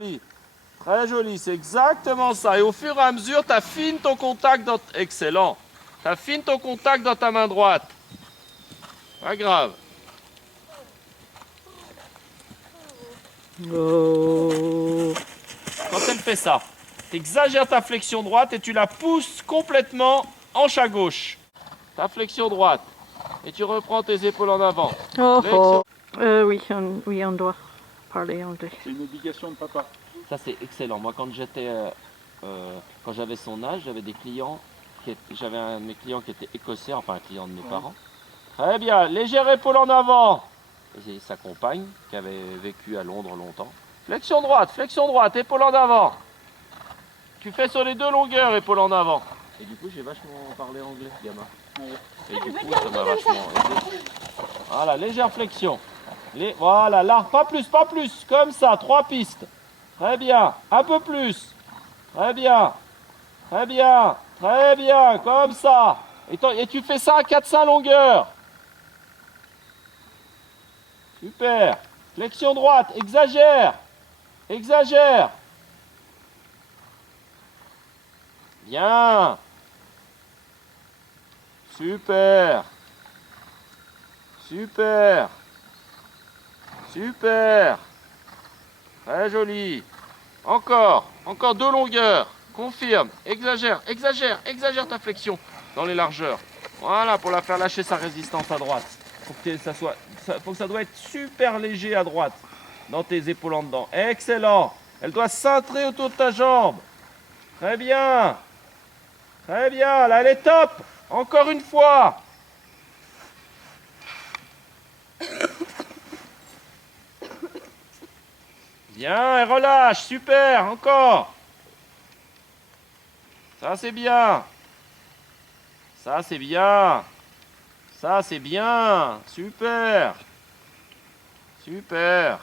Joli. Très joli, c'est exactement ça. Et au fur et à mesure, tu affines ton contact dans... Excellent. Tu affines ton contact dans ta main droite. Pas grave. Oh. Quand elle fait ça, tu exagères ta flexion droite et tu la pousses complètement hanche à gauche. Ta flexion droite. Et tu reprends tes épaules en avant. Oh, Flexion. oui, on doit parler anglais. C'est une obligation de papa. Ça, c'est excellent. Moi, quand j'avais son âge, j'avais des clients, j'avais un de mes clients qui était écossais, enfin un client de mes parents. Très bien, légère épaule en avant. Et sa compagne, qui avait vécu à Londres longtemps. Flexion droite, épaule en avant. Tu fais sur les deux longueurs, épaule en avant. Et du coup, j'ai vachement parlé anglais, gamin. Et du coup, ça m'a vachement aidé. Voilà, légère flexion. Voilà, là, pas plus, comme ça, 3 pistes. Très bien, un peu plus. Très bien, très bien, très bien, comme ça. Et tu fais ça à 4-5 longueurs. Super. Flexion droite, exagère. Exagère. Bien. Super. Super. Super. Très joli. Encore 2 longueurs. Confirme. Exagère ta flexion dans les largeurs. Voilà, pour la faire lâcher sa résistance à droite. Faut que ça doit être super léger à droite, dans tes épaules en dedans. Excellent. Elle doit cintrer autour de ta jambe. Très bien. Très bien. Là, elle est top. Encore une fois. Bien, et relâche. Super. Encore. Ça, c'est bien. Ça, c'est bien. Ça, c'est bien. Super. Super.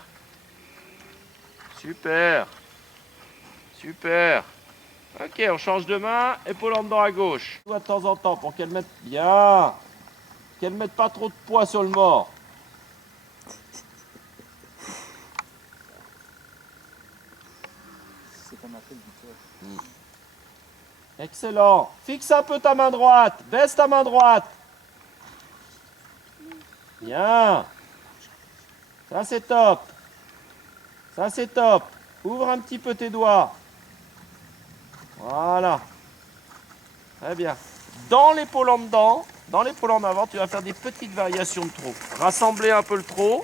Super. Super. Ok, on change de main. Épaule en dedans à gauche. De temps en temps pour qu'elle mette bien. Qu'elle mette pas trop de poids sur le mort. C'est comme un peu du cœur. Excellent. Fixe un peu ta main droite. Baisse ta main droite. Bien. Ça, c'est top. Ça, c'est top. Ouvre un petit peu tes doigts. Voilà. Très bien. Dans l'épaule en dedans, dans l'épaule en avant, tu vas faire des petites variations de trot. Rassembler un peu le trot.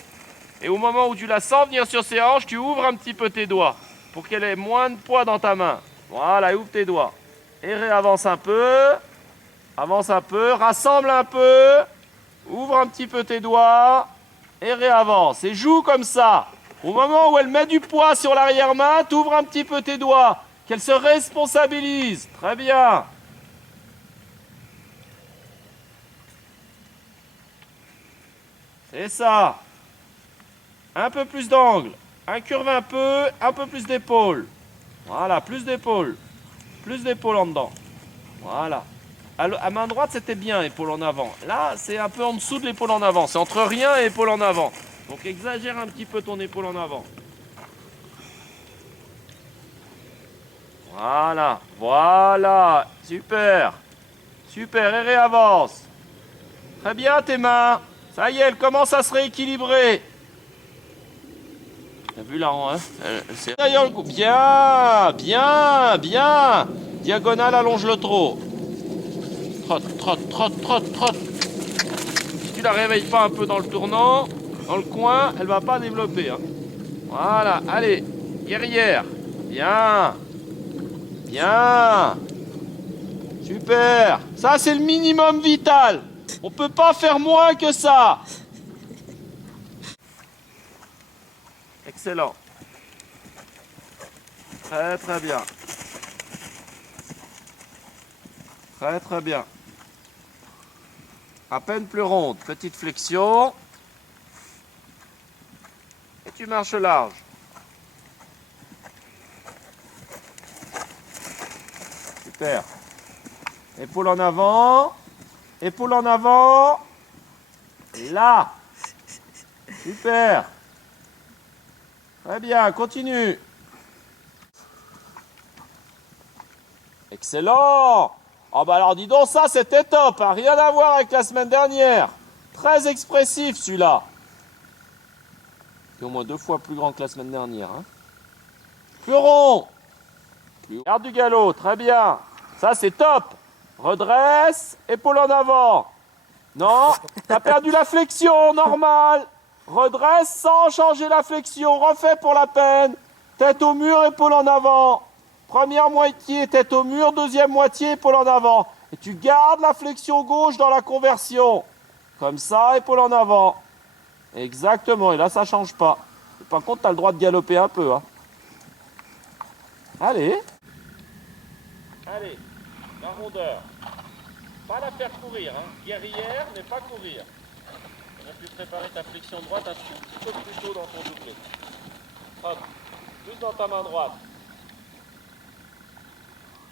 Et au moment où tu la sens venir sur ses hanches, tu ouvres un petit peu tes doigts pour qu'elle ait moins de poids dans ta main. Voilà, ouvre tes doigts. Et réavance un peu. Avance un peu. Rassemble un peu. Ouvre un petit peu tes doigts. Et réavance. Et joue comme ça. Au moment où elle met du poids sur l'arrière-main, tu ouvres un petit peu tes doigts. Qu'elle se responsabilise. Très bien. C'est ça. Un peu plus d'angle. Incurve un peu plus d'épaule. Voilà, plus d'épaule. Plus d'épaule en dedans. Voilà. À main droite, c'était bien, épaule en avant. Là, c'est un peu en dessous de l'épaule en avant. C'est entre rien et épaule en avant. Donc exagère un petit peu ton épaule en avant. Voilà, voilà. Super. Super, et réavance. Très bien, tes mains. Ça y est, elle commence à se rééquilibrer. T'as vu là, hein? Derrière le cou. Bien, bien, bien. Diagonale, allonge le trot. Trotte, trotte, trotte, trotte, trotte. Si tu la réveilles pas un peu dans le tournant, dans le coin, elle va pas développer. Hein. Voilà, allez, guerrière. Bien, bien. Super. Ça, c'est le minimum vital. On peut pas faire moins que ça. Excellent. Très très bien. Très très bien. À peine plus ronde. Petite flexion. Et tu marches large. Super. Épaule en avant. Épaule en avant. Là. Super. Très bien, continue. Excellent. Oh bah alors dis donc, ça c'était top, hein. Rien à voir avec la semaine dernière. Très expressif celui-là. Et au moins 2 fois plus grand que la semaine dernière. Hein. Plus rond. Garde du galop, très bien. Ça c'est top. Redresse, épaule en avant. Non, t'as perdu la flexion, normal. Redresse sans changer la flexion. Refais pour la peine. Tête au mur, épaule en avant. Première moitié, tête au mur. Deuxième moitié, épaule en avant. Et tu gardes la flexion gauche dans la conversion. Comme ça, épaule en avant. Exactement, et là ça change pas. Par contre, tu as le droit de galoper un peu. Hein. Allez. Allez, la rondeur. Pas la faire courir. Hein. Guerrière, mais pas courir. Tu aurais pu préparer ta flexion droite un tout petit peu plus tôt dans ton doublé. Hop, plus dans ta main droite.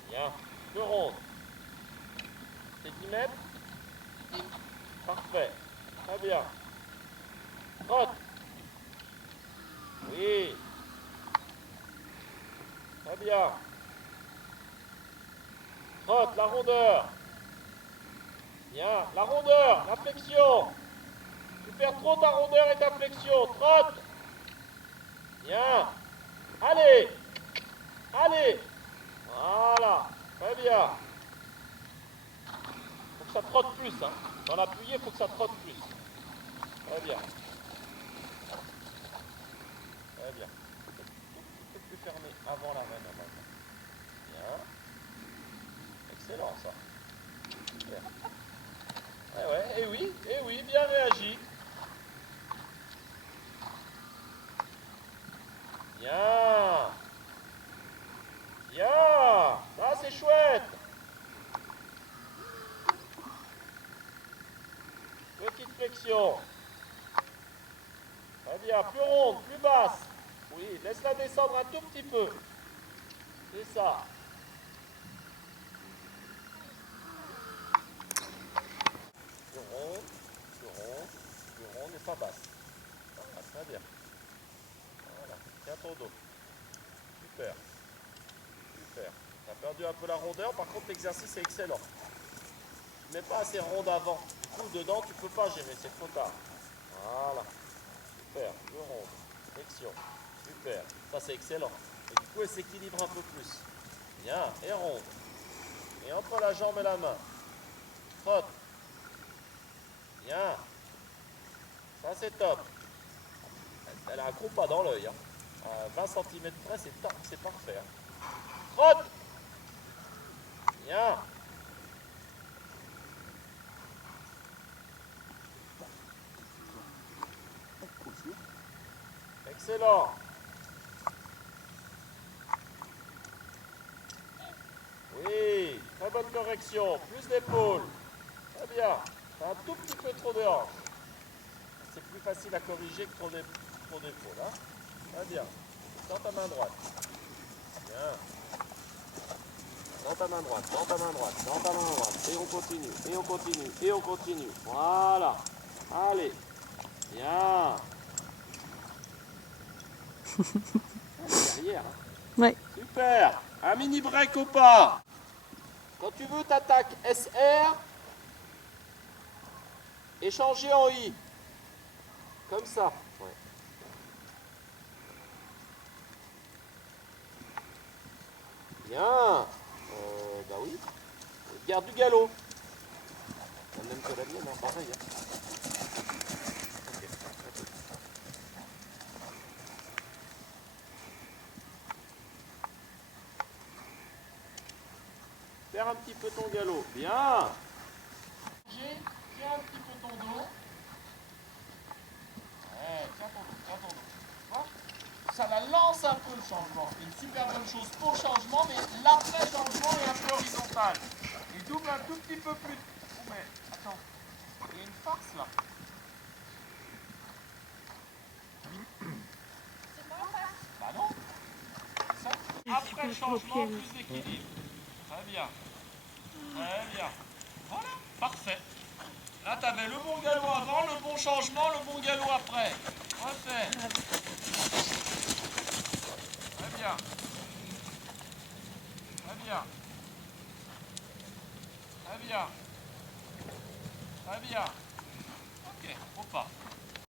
Bien, plus ronde. C'est 10 mètres. Parfait. Très bien. Trotte. Oui. Très bien. Trotte, la rondeur. Bien. La rondeur, la flexion. Tu perds trop ta rondeur et ta flexion. Trotte. Bien. Allez. Allez. Voilà. Très bien. Faut que ça trotte plus. Hein. Dans l'appuyer, il faut que ça trotte plus. Très bien. Très bien. Un peu plus fermé avant la main normalement. Bien. Excellent ça. Super. Eh oui, bien réagi. Bien. Bien. Ça c'est chouette. Petite flexion. Très bien, plus ronde, plus basse. Oui, laisse-la descendre un tout petit peu. C'est ça. Plus ronde, plus ronde, plus ronde et pas basse. Voilà, très bien. Voilà, tiens ton dos. Super. Super. Tu as perdu un peu la rondeur, par contre l'exercice est excellent. Tu ne mets pas assez ronde avant. Du coup, dedans, tu ne peux pas gérer, c'est trop tard. Voilà. Super, plus ronde. Flexion. Super. Ça, c'est excellent. Et du coup, elle s'équilibre un peu plus. Bien. Et ronde. Et entre la jambe et la main. Trotte. Bien. Ça, c'est top. Elle a un gros pas dans l'œil. Hein. À 20 cm près, c'est top. C'est parfait. Hein. Trotte. Bien. Excellent. Oui, très bonne correction. Plus d'épaule. Très bien. T'as un tout petit peu trop de hanches. C'est plus facile à corriger que trop d'épaule. Hein. Très bien. Dans ta main droite. Bien. Dans ta main droite, dans ta main droite, dans ta main droite. Et on continue, et on continue, et on continue. Voilà. Allez. Bien. Derrière. Hein. Oui. Super. Un mini break au pas. Quand tu veux, t'attaques SR et changer en I. Comme ça. Ouais. Bien. Bah oui. Garde du galop. La même que la mienne, hein, pareil. Hein. Okay. Faire un petit peu ton galop. Bien. Tiens un petit peu ton dos. Ouais, tiens ton dos. Vois ? Ça la lance un peu le changement. C'est une super bonne chose pour le changement, mais l'après-changement est un peu horizontal. Il double un tout petit peu plus. Oh, mais attends, il y a une farce là. Bah non. Ça. Après le changement, plus d'équilibre. Très bien. Très bien. Voilà, parfait. Là, tu avais le bon galop avant, le bon changement, le bon galop après. Refait. Très bien. Très bien. bien. Très bien. Ok, au pas.